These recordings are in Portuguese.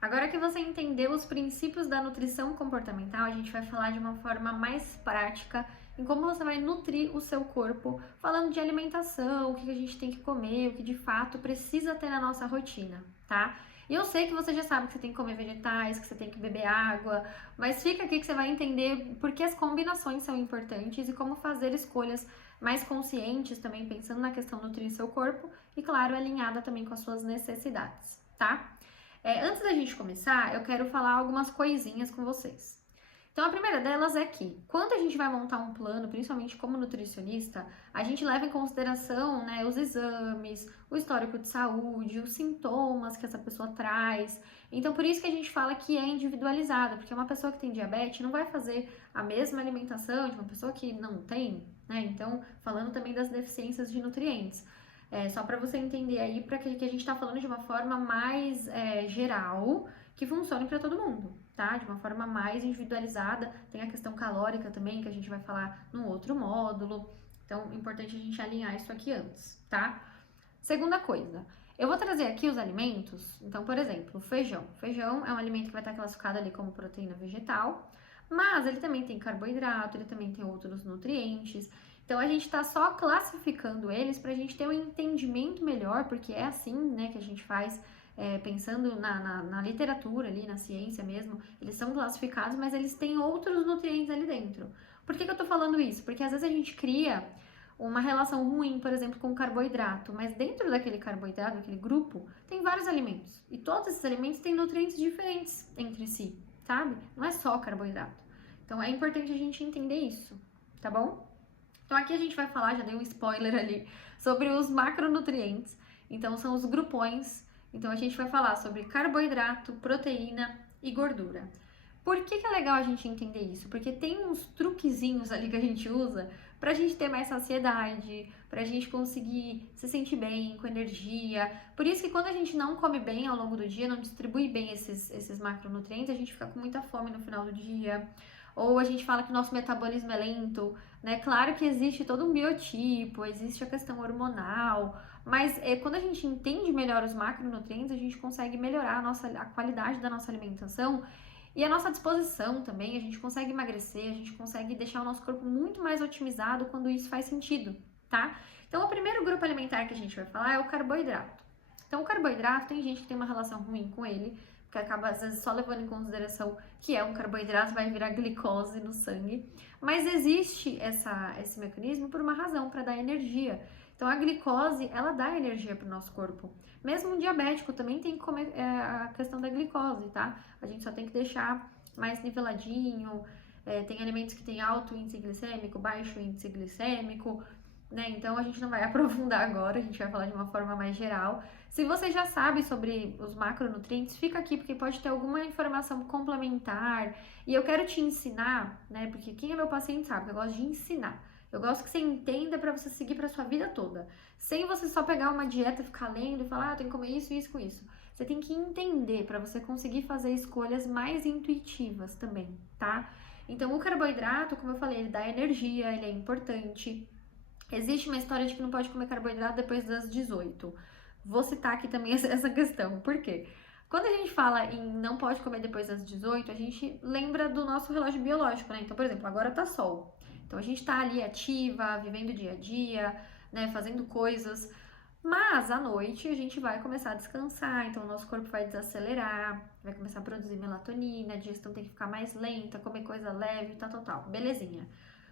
Agora que você entendeu os princípios da nutrição comportamental, a gente vai falar de uma forma mais prática em como você vai nutrir o seu corpo, falando de alimentação, o que a gente tem que comer, o que de fato precisa ter na nossa rotina, tá? E eu sei que você já sabe que você tem que comer vegetais, que você tem que beber água, mas fica aqui que você vai entender por que as combinações são importantes e como fazer escolhas mais conscientes também, pensando na questão de nutrir seu corpo e, claro, alinhada também com as suas necessidades, tá? Antes da gente começar, eu quero falar algumas coisinhas com vocês. Então, a primeira delas é que, quando a gente vai montar um plano, principalmente como nutricionista, a gente leva em consideração, né, os exames, o histórico de saúde, os sintomas que essa pessoa traz. Então, por isso que a gente fala que é individualizado, porque uma pessoa que tem diabetes não vai fazer a mesma alimentação de uma pessoa que não tem, né? Então, falando também das deficiências de nutrientes. Só para você entender aí, para que a gente está falando de uma forma mais geral, que funcione para todo mundo, tá? De uma forma mais individualizada. Tem a questão calórica também, que a gente vai falar num outro módulo. Então, é importante a gente alinhar isso aqui antes, tá? Segunda coisa, eu vou trazer aqui os alimentos. Então, por exemplo, o feijão. Feijão é um alimento que vai estar classificado ali como proteína vegetal, mas ele também tem carboidrato, ele também tem outros nutrientes. Então a gente está só classificando eles para a gente ter um entendimento melhor, porque é assim, né, que a gente faz, pensando na literatura ali, na ciência mesmo, eles são classificados, mas eles têm outros nutrientes ali dentro. Por que eu tô falando isso? Porque às vezes a gente cria uma relação ruim, por exemplo, com o carboidrato, mas dentro daquele carboidrato, daquele grupo, tem vários alimentos. E todos esses alimentos têm nutrientes diferentes entre si, sabe? Não é só carboidrato. Então é importante a gente entender isso, tá bom? Então aqui a gente vai falar, já dei um spoiler ali, sobre os macronutrientes. Então são os grupões. Então a gente vai falar sobre carboidrato, proteína e gordura. Por que é legal a gente entender isso? Porque tem uns truquezinhos ali que a gente usa pra gente ter mais saciedade, pra gente conseguir se sentir bem, com energia. Por isso que quando a gente não come bem ao longo do dia, não distribui bem esses macronutrientes, a gente fica com muita fome no final do dia. Ou a gente fala que o nosso metabolismo é lento, né? Claro que existe todo um biotipo, existe a questão hormonal, mas quando a gente entende melhor os macronutrientes, a gente consegue melhorar a qualidade da nossa alimentação e a nossa disposição também. A gente consegue emagrecer, a gente consegue deixar o nosso corpo muito mais otimizado quando isso faz sentido, tá? Então, o primeiro grupo alimentar que a gente vai falar é o carboidrato. Então, o carboidrato, tem gente que tem uma relação ruim com ele, que acaba às vezes só levando em consideração que é um carboidrato, vai virar glicose no sangue. Mas existe esse mecanismo por uma razão, para dar energia. Então a glicose, ela dá energia para o nosso corpo. Mesmo um diabético também tem que comer a questão da glicose, tá? A gente só tem que deixar mais niveladinho. Tem alimentos que têm alto índice glicêmico, baixo índice glicêmico, né? Então a gente não vai aprofundar agora, a gente vai falar de uma forma mais geral. Se você já sabe sobre os macronutrientes, fica aqui porque pode ter alguma informação complementar. E eu quero te ensinar, né? Porque quem é meu paciente sabe que eu gosto de ensinar. Eu gosto que você entenda para você seguir para sua vida toda. Sem você só pegar uma dieta, ficar lendo e falar, tem que comer isso, isso com isso. Você tem que entender para você conseguir fazer escolhas mais intuitivas também, tá? Então, o carboidrato, como eu falei, ele dá energia, ele é importante. Existe uma história de que não pode comer carboidrato depois das 18. Vou citar aqui também essa questão. Por quê? Quando a gente fala em não pode comer depois das 18, a gente lembra do nosso relógio biológico, né? Então, por exemplo, agora tá sol. Então a gente tá ali ativa, vivendo o dia a dia, né? Fazendo coisas. Mas à noite a gente vai começar a descansar, então o nosso corpo vai desacelerar, vai começar a produzir melatonina, a digestão tem que ficar mais lenta, comer coisa leve, tal. Belezinha.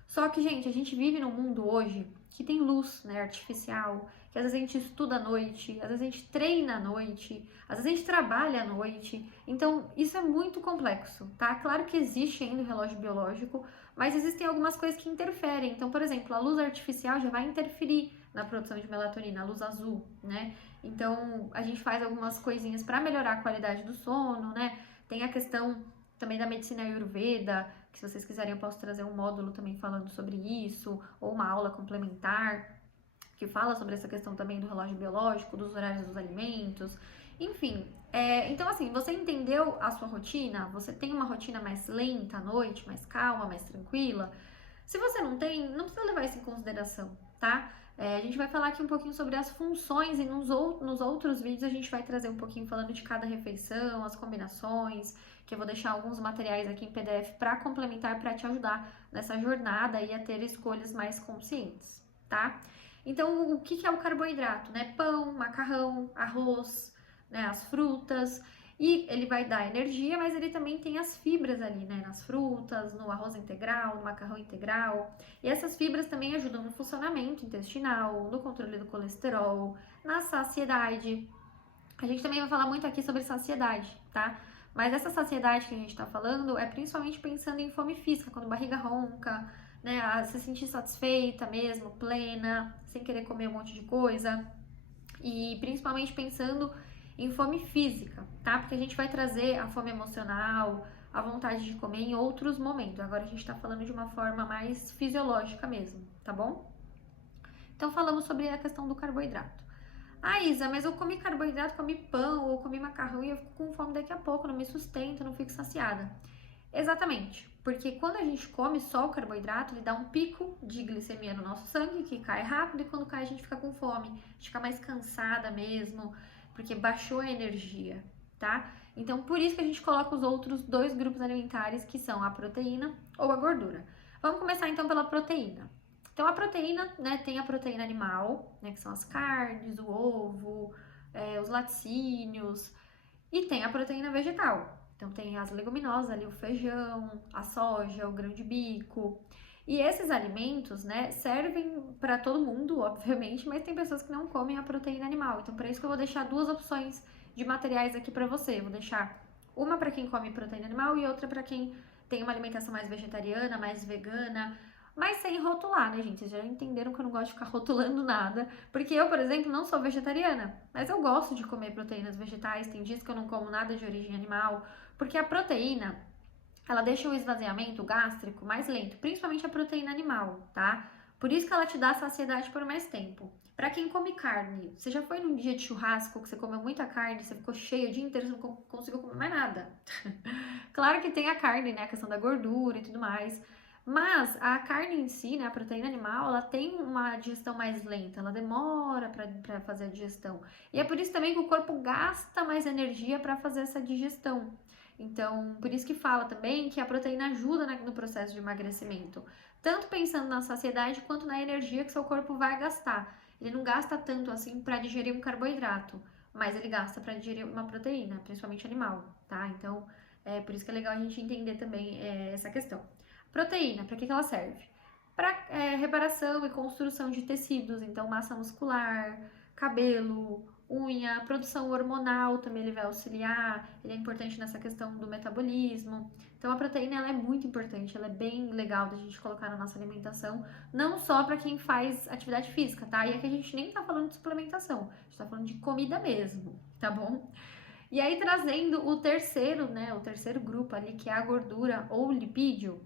Só que, gente, a gente vive num mundo hoje que tem luz, né, artificial, que às vezes a gente estuda à noite, às vezes a gente treina à noite, às vezes a gente trabalha à noite. Então, isso é muito complexo, tá? Claro que existe ainda o relógio biológico, mas existem algumas coisas que interferem. Então, por exemplo, a luz artificial já vai interferir na produção de melatonina, a luz azul, né? Então, a gente faz algumas coisinhas para melhorar a qualidade do sono, né? Tem a questão também da medicina Ayurveda, que se vocês quiserem eu posso trazer um módulo também falando sobre isso, ou uma aula complementar que fala sobre essa questão também do relógio biológico, dos horários dos alimentos, enfim. Então assim, você entendeu a sua rotina? Você tem uma rotina mais lenta à noite, mais calma, mais tranquila? Se você não tem, não precisa levar isso em consideração, tá? A gente vai falar aqui um pouquinho sobre as funções e nos outros vídeos a gente vai trazer um pouquinho falando de cada refeição, as combinações, que eu vou deixar alguns materiais aqui em PDF para complementar, para te ajudar nessa jornada e a ter escolhas mais conscientes, tá? Então, o que é o carboidrato, né? Pão, macarrão, arroz, né? As frutas. E ele vai dar energia, mas ele também tem as fibras ali, né? Nas frutas, no arroz integral, no macarrão integral. E essas fibras também ajudam no funcionamento intestinal, no controle do colesterol, na saciedade. A gente também vai falar muito aqui sobre saciedade, tá? Mas essa saciedade que a gente tá falando é principalmente pensando em fome física, quando a barriga ronca, né? A se sentir satisfeita mesmo, plena, sem querer comer um monte de coisa. E principalmente pensando em fome física, tá? Porque a gente vai trazer a fome emocional, a vontade de comer em outros momentos. Agora a gente tá falando de uma forma mais fisiológica mesmo, tá bom? Então falamos sobre a questão do carboidrato. Ah, Isa, mas eu comi carboidrato, comi pão ou comi macarrão e eu fico com fome daqui a pouco, não me sustento, não fico saciada. Exatamente, porque quando a gente come só o carboidrato, ele dá um pico de glicemia no nosso sangue, que cai rápido, e quando cai a gente fica com fome, a gente fica mais cansada mesmo, porque baixou a energia, tá? Então, por isso que a gente coloca os outros dois grupos alimentares, que são a proteína ou a gordura. Vamos começar então pela proteína. Então, a proteína, né, tem a proteína animal, né, que são as carnes, o ovo, os laticínios, e tem a proteína vegetal. Então, tem as leguminosas ali, o feijão, a soja, o grão de bico. E esses alimentos, né, servem para todo mundo, obviamente, mas tem pessoas que não comem a proteína animal. Então, para isso que eu vou deixar duas opções de materiais aqui para você. Eu vou deixar uma para quem come proteína animal e outra para quem tem uma alimentação mais vegetariana, mais vegana, mas sem rotular, né, gente? Vocês já entenderam que eu não gosto de ficar rotulando nada. Porque eu, por exemplo, não sou vegetariana, mas eu gosto de comer proteínas vegetais. Tem dias que eu não como nada de origem animal. Porque a proteína, ela deixa o esvaziamento gástrico mais lento, principalmente a proteína animal, tá? Por isso que ela te dá saciedade por mais tempo. Para quem come carne, você já foi num dia de churrasco que você comeu muita carne, você ficou cheio o dia inteiro, você não conseguiu comer mais nada. Claro que tem a carne, né? A questão da gordura e tudo mais. Mas a carne em si, né, a proteína animal, ela tem uma digestão mais lenta, ela demora para fazer a digestão. E é por isso também que o corpo gasta mais energia para fazer essa digestão. Então, por isso que fala também que a proteína ajuda no processo de emagrecimento, tanto pensando na saciedade quanto na energia que seu corpo vai gastar. Ele não gasta tanto assim para digerir um carboidrato, mas ele gasta para digerir uma proteína, principalmente animal, tá? Então, é por isso que é legal a gente entender também essa questão. Proteína, para que ela serve? Para reparação e construção de tecidos, então massa muscular, cabelo, unha, produção hormonal também ele vai auxiliar, ele é importante nessa questão do metabolismo. Então a proteína ela é muito importante, ela é bem legal da gente colocar na nossa alimentação, não só para quem faz atividade física, tá? E aqui a gente nem tá falando de suplementação, a gente tá falando de comida mesmo, tá bom? E aí trazendo o terceiro, né, o terceiro grupo ali, que é a gordura ou lipídio,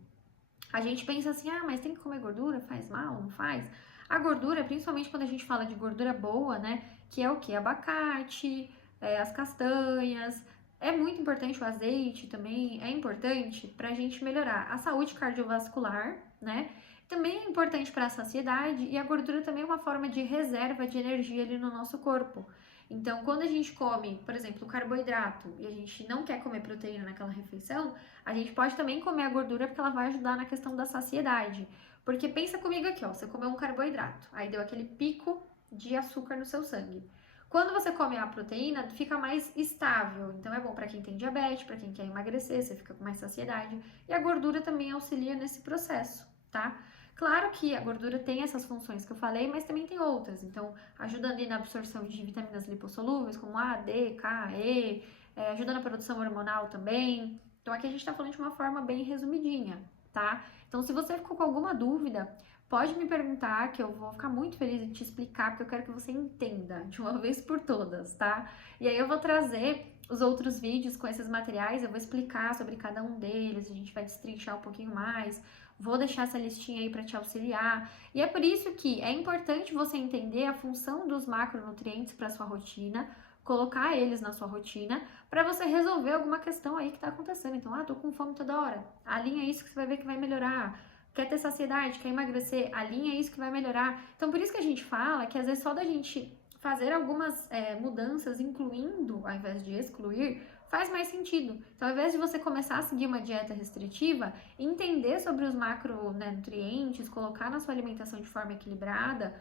a gente pensa assim, ah, mas tem que comer gordura? Faz mal? Não faz? A gordura, principalmente quando a gente fala de gordura boa, né? Que é o que? Abacate, as castanhas. É muito importante o azeite também, é importante para a gente melhorar a saúde cardiovascular, né? Também é importante para a saciedade e a gordura também é uma forma de reserva de energia ali no nosso corpo. Então, quando a gente come, por exemplo, carboidrato e a gente não quer comer proteína naquela refeição, a gente pode também comer a gordura porque ela vai ajudar na questão da saciedade. Porque pensa comigo aqui, ó, você comeu um carboidrato, aí deu aquele pico de açúcar no seu sangue. Quando você come a proteína, fica mais estável. Então é bom para quem tem diabetes, para quem quer emagrecer, você fica com mais saciedade. E a gordura também auxilia nesse processo, tá? Claro que a gordura tem essas funções que eu falei, mas também tem outras. Então, ajudando na absorção de vitaminas lipossolúveis, como A, D, K, E, ajuda na produção hormonal também. Então, aqui a gente está falando de uma forma bem resumidinha, tá? Então, se você ficou com alguma dúvida, pode me perguntar, que eu vou ficar muito feliz em te explicar, porque eu quero que você entenda de uma vez por todas, tá? E aí eu vou trazer os outros vídeos com esses materiais, eu vou explicar sobre cada um deles, a gente vai destrinchar um pouquinho mais, vou deixar essa listinha aí para te auxiliar. E é por isso que é importante você entender a função dos macronutrientes para sua rotina, colocar eles na sua rotina, para você resolver alguma questão aí que tá acontecendo. Então, tô com fome toda hora. Alinha isso que você vai ver que vai melhorar. Quer ter saciedade, quer emagrecer, alinha isso que vai melhorar. Então, por isso que a gente fala que às vezes só da gente fazer algumas mudanças, incluindo ao invés de excluir, faz mais sentido. Então, ao invés de você começar a seguir uma dieta restritiva, entender sobre os macronutrientes, colocar na sua alimentação de forma equilibrada,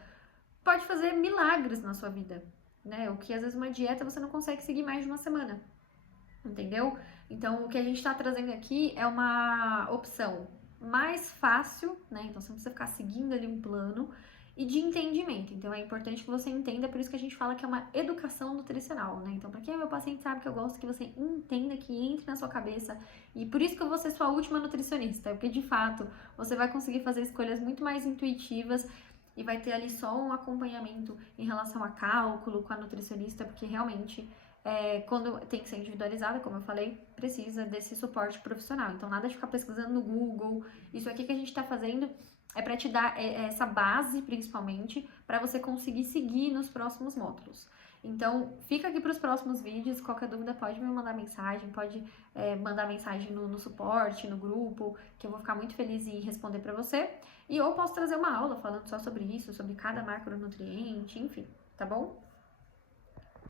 pode fazer milagres na sua vida, né? O que às vezes uma dieta você não consegue seguir mais de uma semana, entendeu? Então, o que a gente está trazendo aqui é uma opção mais fácil, né? Então, você não precisa ficar seguindo ali um plano e de entendimento. Então, é importante que você entenda, por isso que a gente fala que é uma educação nutricional, né? Então, para quem é meu paciente sabe que eu gosto que você entenda, que entre na sua cabeça, e por isso que eu vou ser sua última nutricionista, porque de fato você vai conseguir fazer escolhas muito mais intuitivas e vai ter ali só um acompanhamento em relação a cálculo com a nutricionista, porque realmente quando tem que ser individualizada, como eu falei, precisa desse suporte profissional. Então, nada de ficar pesquisando no Google. Isso aqui que a gente está fazendo é para te dar essa base, principalmente, para você conseguir seguir nos próximos módulos. Então, fica aqui para os próximos vídeos. Qualquer dúvida pode me mandar mensagem, pode mandar mensagem no suporte, no grupo, que eu vou ficar muito feliz em responder para você. E eu posso trazer uma aula falando só sobre isso, sobre cada macronutriente, enfim, tá bom?